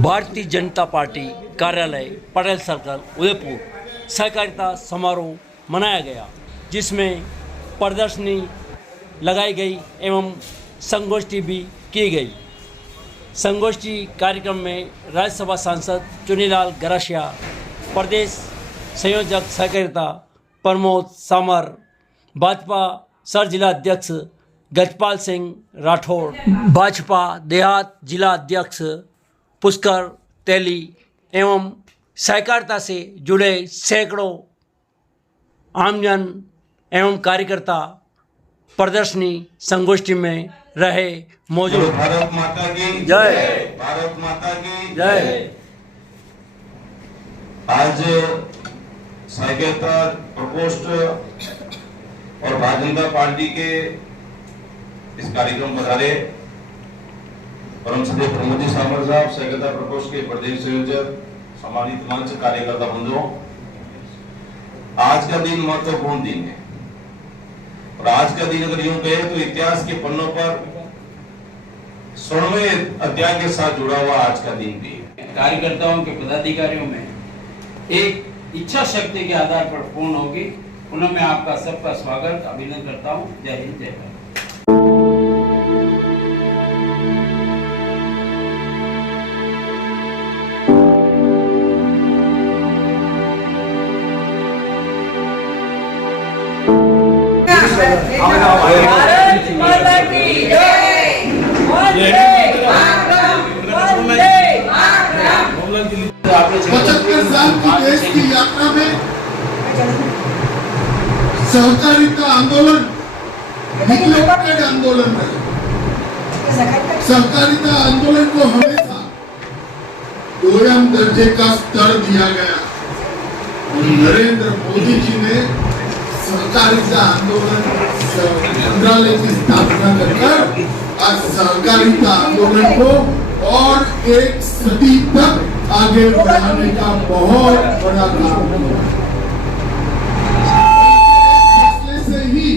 Bharatiya Janata party कार्यालय Patel circle Udaipur सहकारिता समारोह मनाया गया, जिसमें प्रदर्शनी लगाई गई एवं संगोष्ठी भी की गई। संगोष्ठी कार्यक्रम में राज्यसभा सांसद चुनीलाल गरासिया, प्रदेश संयोजक सहकारिता प्रमोद सामर, भाजपा सर जिला अध्यक्ष गजपाल सिंह राठौड़, भाजपा देहात जिला अध्यक्ष पुष्कर तेली एवं सहकारिता से जुड़े सैकड़ों आमजन एवं कार्यकर्ता प्रदर्शनी संगोष्ठी में रहे मौजूद। भारत माता की जय, भारत माता की जय। आज सहकारिता प्रकोष्ठ और भारतीय जनता पार्टी के इस कार्यक्रम पधारे परम श्री प्रमोद जी सामर साहब, सहकारिता प्रकोष्ठ के प्रदेश संयोजक, सम्मानित मंच कार्यकर्ता बंधुओं, आज का दिन महत्वपूर्ण दिन है और आज का दिन अगर यूं कहे तो इतिहास के पन्नों पर 16वें अध्याय के साथ जुड़ा हुआ आज का दिन भी। कार्यकर्ताओं के पदाधिकारियों में एक इच्छा शक्ति के आधार पर पूर्ण होगी। पुनः मैं आपका सबका स्वागत अभिनंदन करता हूँ। जय हिंद, जय भारत। भारत माता की जय। वंदे मातरम, वंदे मातरम। 75 साल की देश की यात्रा में सहकारिता आंदोलन निकलेटेड आंदोलन रहे। सहकारिता आंदोलन को हमेशा दोयम दर्जे का स्तर दिया गया और नरेंद्र मोदी जी ने सहकारिता आंदोलन मंत्रालय की स्थापना कर आज सहकारिता आंदोलन को और एक सदी तक आगे बढ़ाने का बहुत बड़ा काम किया। से ही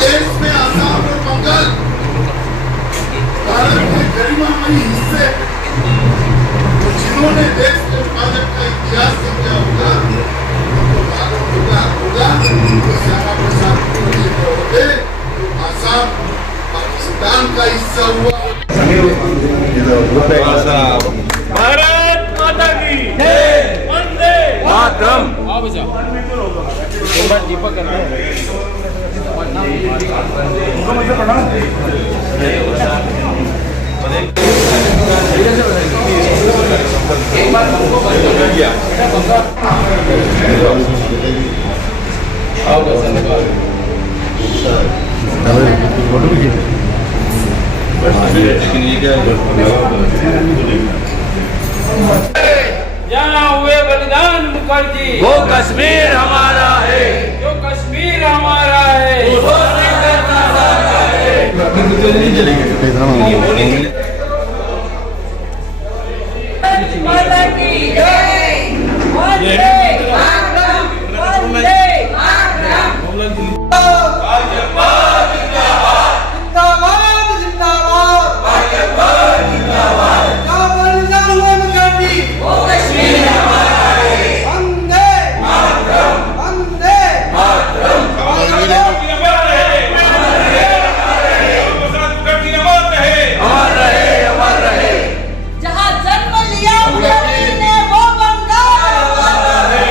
देश में आसाम और बंगाल भारत के गरिमामयी हिस्से जिन्होंने देश के विभाजन का इतिहास सीखा होगा तो मालूम होगा श्यामा प्रसाद मुखर्जी को होते आसाम पाकिस्तान का हिस्सा हुआ। भारत माता की जय। वंदे मातरम। दीपक जाना हुए बलिदान मुखर्जी, वो कश्मीर हमारा है, जो कश्मीर हमारा है, वो हमारा है। माता की जय। वंदे मातरम, वंदे मातरम। जिंदाबाद, जिंदाबाद। क्या बलिदान हुए मुखर्जी, वो कश्मीर हमारा है। वंदे मातरम, वंदे मातरम। जहाँ जन्म लिया मुखर्जी ने वो बंगाल हमारा है।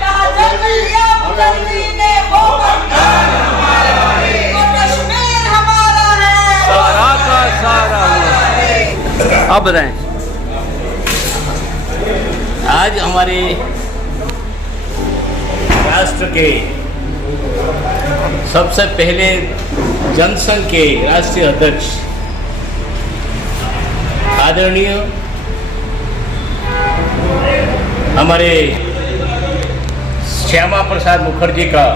जहाँ जन्म लिया मुखर्जी ने वो बंगाल हमारा है। वो कश्मीर हमारा है। सारा का सारा है। आप बताएं। आज हमारे राष्ट्र के सबसे पहले जनसंघ के राष्ट्रीय अध्यक्ष आदरणीय हमारे श्यामा प्रसाद मुखर्जी का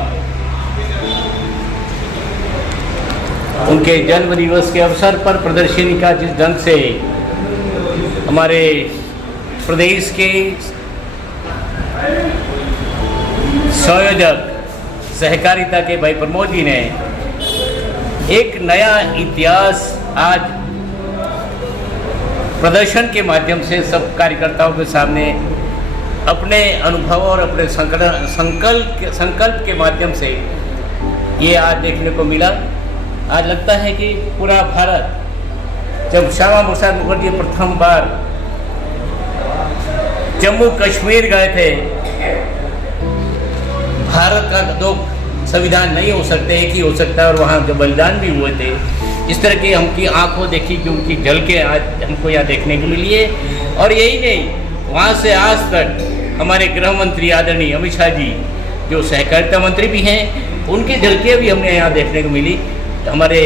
उनके जन्म दिवस के अवसर पर प्रदर्शनी का जिस ढंग से हमारे प्रदेश के संयोजक सहकारिता के भाई प्रमोद जी ने एक नया इतिहास आज प्रदर्शन के माध्यम से सब कार्यकर्ताओं के सामने अपने अनुभव और अपने संकल्प के माध्यम से ये आज देखने को मिला। आज लगता है कि पूरा भारत, जब श्यामा प्रसाद मुखर्जी प्रथम बार जम्मू कश्मीर गए थे, भारत का दो संविधान नहीं हो सकते, एक ही हो सकता है, और वहाँ जो बलिदान भी हुए थे, इस तरह की हमकी आंखों देखी कि उनकी झलकें आज हमको यहाँ देखने को मिली है। और यही नहीं, वहाँ से आज तक हमारे गृह मंत्री आदरणीय अमित शाह जी, जो सहकारिता मंत्री भी हैं, उनकी झलकें भी हमने यहाँ देखने को मिली। हमारे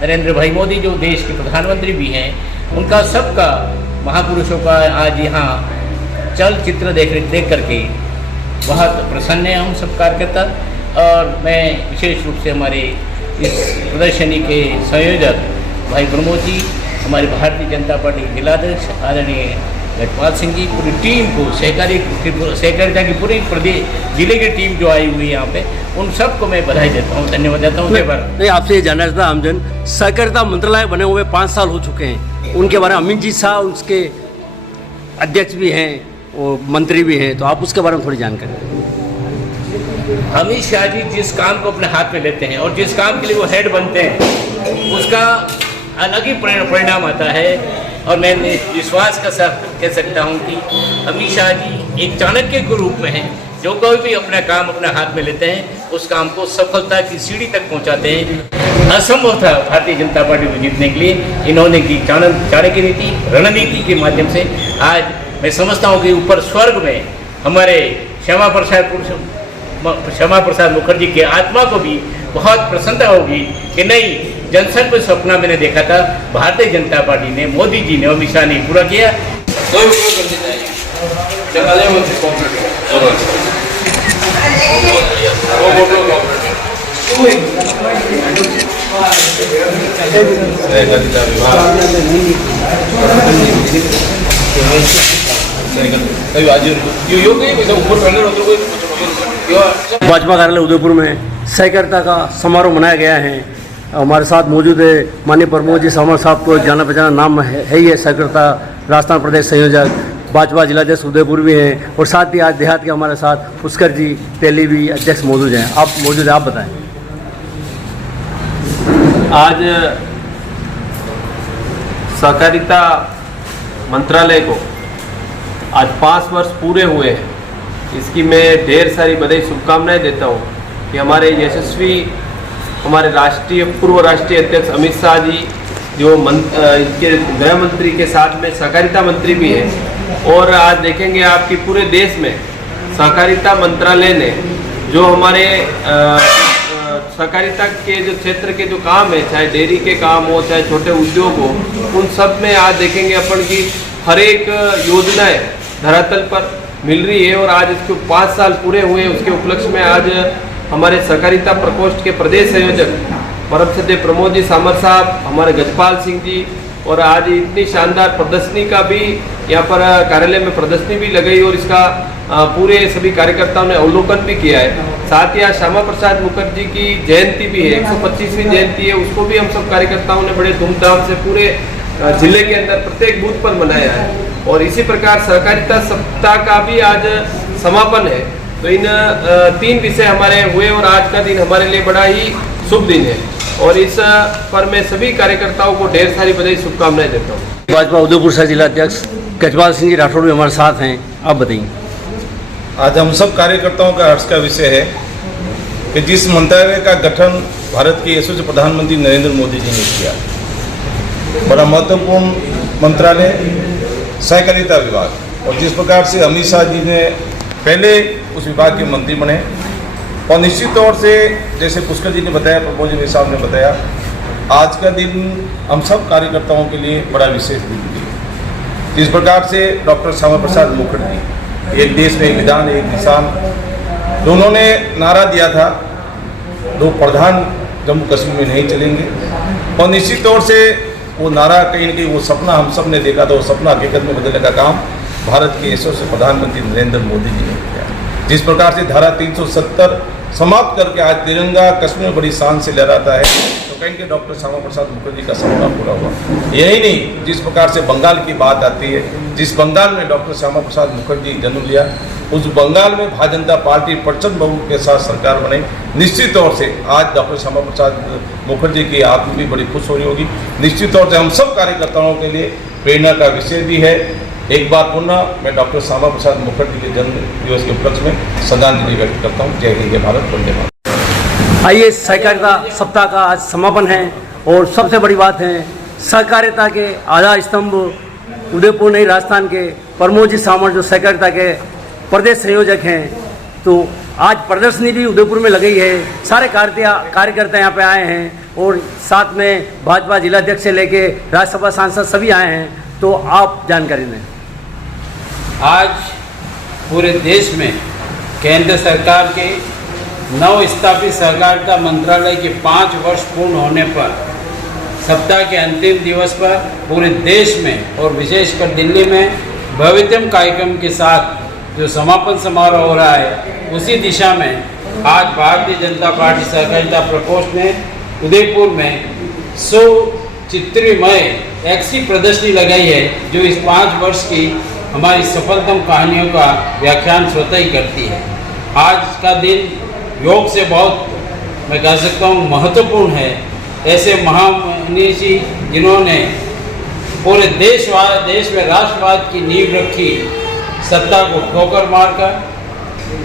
नरेंद्र भाई मोदी जो देश के प्रधानमंत्री भी हैं, उनका सबका महापुरुषों का आज यहाँ चलचित्र देख करके बहुत प्रसन्न है हम सब कार्यकर्ता। और मैं विशेष रूप से हमारे इस प्रदर्शनी के संयोजक भाई प्रमोद जी, हमारी भारतीय जनता पार्टी के जिलाध्यक्ष आदरणीय गजपाल सिंह जी, पूरी टीम को, सहकारिता की पूरी प्रदेश जिले की टीम जो आई हुई है यहाँ पे, उन सबको मैं बधाई देता हूँ, धन्यवाद देता हूँ। नहीं, आपसे ये जानना चाहता आमजन, सहकारिता मंत्रालय बने हुए 5 साल हो चुके हैं, उनके बारे में अमित जी शाह उसके अध्यक्ष भी हैं और मंत्री भी हैं, तो आप उसके बारे में थोड़ी जानकारी दें। अमित शाह जी जिस काम को अपने हाथ में लेते हैं और जिस काम के लिए वो हेड बनते हैं, उसका अलग ही परिणाम आता है। और मैं विश्वास का साथ कह सकता हूँ कि अमित शाह जी एक चाणक्य के रूप में हैं, जो कोई भी अपना काम अपने हाथ में लेते हैं, उस काम को सफलता की सीढ़ी तक पहुँचाते हैं। असंभव था भारतीय जनता पार्टी को जीतने के लिए, इन्होंने की चाणक्य नीति, रणनीति के माध्यम से आज मैं समझता हूँ कि ऊपर स्वर्ग में हमारे श्यामा प्रसाद मुखर्जी की आत्मा को भी बहुत प्रसन्नता होगी कि नहीं, जनसंघ में सपना मैंने देखा था, भारतीय जनता पार्टी ने, मोदी जी ने, अमित शाह ने पूरा किया। भाजपा कार्यालय उदयपुर में सहकारिता का समारोह मनाया गया है। हमारे साथ मौजूद है माननीय प्रमोद जी सामर साहब, को जाना पहचाना नाम है ही है, सहकारिता राजस्थान प्रदेश संयोजक, भाजपा जिलाध्यक्ष उदयपुर भी हैं, और साथ ही आज देहात के हमारे साथ पुष्कर जी तेली भी अध्यक्ष मौजूद हैं। आप मौजूद हैं, आप बताएं। आज सहकारिता मंत्रालय को आज 5 वर्ष पूरे हुए हैं। इसकी मैं ढेर सारी बधाई शुभकामनाएं देता हूँ कि हमारे यशस्वी, हमारे पूर्व राष्ट्रीय अध्यक्ष अमित शाह जी, जो इनके गृह मंत्री के साथ में सहकारिता मंत्री भी हैं, और आज देखेंगे आपकी पूरे देश में सहकारिता मंत्रालय ने जो हमारे सहकारिता के जो क्षेत्र के जो काम है, चाहे डेयरी के काम हो, चाहे छोटे उद्योग हो, उन सब में आज देखेंगे अपन की हर एक योजनाएं धरातल पर मिल रही है। और आज इसको 5 साल पूरे हुए, उसके उपलक्ष्य में आज हमारे सहकारिता प्रकोष्ठ के प्रदेश संयोजक परम श्रद्धेय प्रमोद जी सामर साहब, हमारे गजपाल सिंह जी, और आज इतनी शानदार प्रदर्शनी का भी यहाँ पर कार्यालय में प्रदर्शनी भी लगाई और इसका पूरे सभी कार्यकर्ताओं ने अवलोकन भी किया है। साथ ही आज श्यामा प्रसाद मुखर्जी की जयंती भी है, 125वीं जयंती है, उसको भी हम सब कार्यकर्ताओं ने बड़े धूमधाम से पूरे जिले के अंदर प्रत्येक बूथ पर मनाया है। और इसी प्रकार सहकारिता सप्ताह का भी आज समापन है। तो इन 3 विषय हमारे हुए और आज का दिन हमारे लिए बड़ा ही शुभ दिन है, और इस पर मैं सभी कार्यकर्ताओं को ढेर सारी बधाई शुभकामनाएं देता हूँ। भाजपा उदयपुर से जिलाध्यक्ष गजपाल सिंह जी राठौड़ भी हमारे साथ हैं, आप बताइए। आज हम सब कार्यकर्ताओं का हर्ष का विषय है कि जिस मंत्रालय का गठन भारत के यशस्वी प्रधानमंत्री नरेंद्र मोदी जी ने किया, बड़ा महत्वपूर्ण मंत्रालय सहकारिता विभाग, और जिस प्रकार से अमित शाह जी ने पहले उस विभाग के मंत्री बने, और निश्चित तौर से जैसे पुष्कर जी ने बताया, प्रमोद जी साहब ने बताया, आज का दिन हम सब कार्यकर्ताओं के लिए बड़ा विशेष दिन है। जिस प्रकार से डॉक्टर श्यामा प्रसाद मुखर्जी, एक देश में एक विधान एक निशान, दोनों ने नारा दिया था, 2 प्रधान जम्मू कश्मीर में नहीं चलेंगे, और निश्चित तौर से वो नारा कहीं न कहीं वो सपना हम सब ने देखा था, वो सपना हकीकत में बदलने का काम भारत के यशस्वी प्रधानमंत्री नरेंद्र मोदी जी ने किया। जिस प्रकार से धारा 370 समाप्त करके आज तिरंगा कश्मीर में बड़ी शान से लहराता है, तो कहेंगे डॉक्टर श्यामा प्रसाद मुखर्जी का सपना पूरा हुआ। यही नहीं, जिस प्रकार से बंगाल की बात आती है, जिस बंगाल में डॉक्टर श्यामा प्रसाद मुखर्जी जन्म लिया, उस बंगाल में भारतीय जनता पार्टी प्रचंड बहुमत के साथ सरकार बने। निश्चित तौर से आज डॉक्टर श्यामा प्रसाद मुखर्जी की आत्मा भी बड़ी खुश हो रही होगी। निश्चित तौर से हम सब कार्यकर्ताओं के लिए प्रेरणा का विषय भी है। एक बार पुनः मैं डॉक्टर श्यामा प्रसाद मुखर्जी के जन्म दिवस के उपलक्ष्य में श्रद्धांजलि व्यक्त करता हूँ। जय हिंद, जय भारत, वंदे मातरम। आइए, सहकारिता सप्ताह का आज समापन है और सबसे बड़ी बात है, सहकारिता के आधार स्तंभ उदयपुर नहीं राजस्थान के प्रमोद जी सामंत जो सहकारिता के प्रदेश संयोजक हैं, तो आज प्रदर्शनी भी उदयपुर में लगी है। सारे कार्यकर्ता यहाँ पे आए हैं और साथ में भाजपा जिलाध्यक्ष से लेके राज्यसभा सांसद सभी आए हैं, तो आप जानकारी दें। आज पूरे देश में केंद्र सरकार के नव स्थापित सहकारिता मंत्रालय के 5 वर्ष पूर्ण होने पर सप्ताह के अंतिम दिवस पर पूरे देश में और विशेषकर दिल्ली में भव्यतम कार्यक्रम के साथ जो समापन समारोह हो रहा है, उसी दिशा में आज भारतीय जनता पार्टी सहकारिता प्रकोष्ठ ने उदयपुर में 100 चित्रमय ऐसी प्रदर्शनी लगाई है, जो इस 5 वर्ष की हमारी सफलतम कहानियों का व्याख्यान स्वतः ही करती है। आज का दिन योग से बहुत, मैं कह सकता हूँ, महत्वपूर्ण है। ऐसे महामनीषी जिन्होंने पूरे देश में राष्ट्रवाद की नींव रखी, सत्ता को ठोकर मारकर,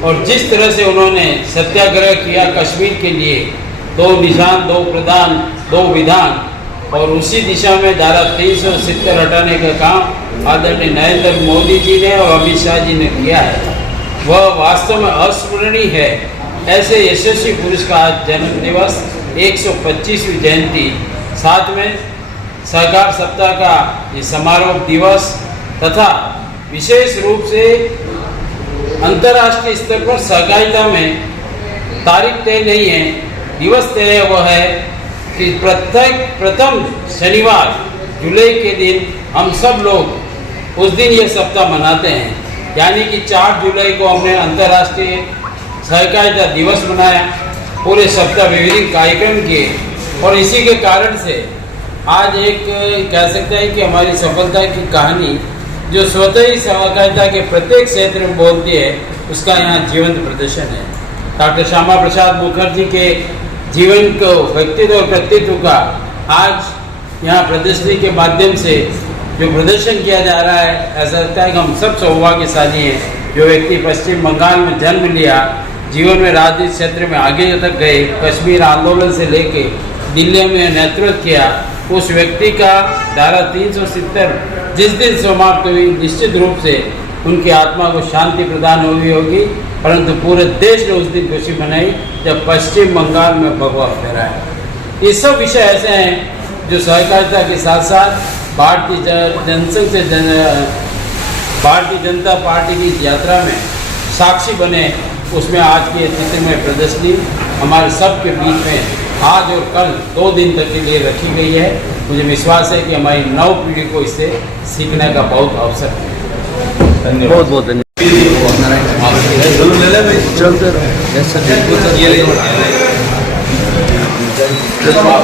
और जिस तरह से उन्होंने सत्याग्रह किया कश्मीर के लिए, 2 निशान 2 प्रधान 2 विधान, और उसी दिशा में धारा 370 हटाने का काम आदरणीय नरेंद्र मोदी जी ने और अमित शाह जी ने किया है, वह वास्तव में अस्मरणीय है। ऐसे यशस्वी पुरुष का आज जन्म दिवस, 125वीं जयंती, साथ में सहकार सप्ताह का ये समारोह दिवस तथा विशेष रूप से अंतर्राष्ट्रीय स्तर पर सहकारिता में तारीख तय नहीं है, दिवस तय है, वह है कि प्रथम शनिवार जुलाई के दिन हम सब लोग उस दिन ये सप्ताह मनाते हैं। यानी कि 4 जुलाई को हमने अंतर्राष्ट्रीय सहकारिता दिवस मनाया, पूरे सप्ताह विविध कार्यक्रम किए, और इसी के कारण से आज एक कह सकते हैं कि हमारी सफलता की कहानी जो स्वतः ही सहकारिता के प्रत्येक क्षेत्र में बोलती है, उसका यहाँ जीवंत प्रदर्शन है। डॉक्टर श्यामा प्रसाद मुखर्जी के जीवन को, व्यक्तित्व और व्यक्तित्व का आज यहाँ प्रदर्शनी के माध्यम से जो प्रदर्शन किया जा रहा है, ऐसा लगता है कि हम सब सौभाग्यशाली हैं। जो व्यक्ति पश्चिम बंगाल में जन्म लिया, जीवन में राजनीतिक क्षेत्र में आगे तक गए, कश्मीर आंदोलन से लेके दिल्ली में नेतृत्व किया, उस व्यक्ति का धारा 370 जिस दिन समाप्त हुई, निश्चित रूप से उनकी आत्मा को शांति प्रदान हुई होगी, परंतु पूरे देश ने उस दिन खुशी मनाई जब पश्चिम बंगाल में भगवा फहराया। ये सब विषय ऐसे हैं जो सहकारिता के साथ साथ भारतीय जनता पार्टी की यात्रा में साक्षी बने। उसमें आज की चित्रमय प्रदर्शनी हमारे सब के बीच में आज और कल 2 दिन तक के लिए रखी गई है। मुझे विश्वास है कि हमारी नव पीढ़ी को इससे सीखने का बहुत अवसर है। धन्यवाद, बहुत बहुत धन्यवाद। चलते रहो।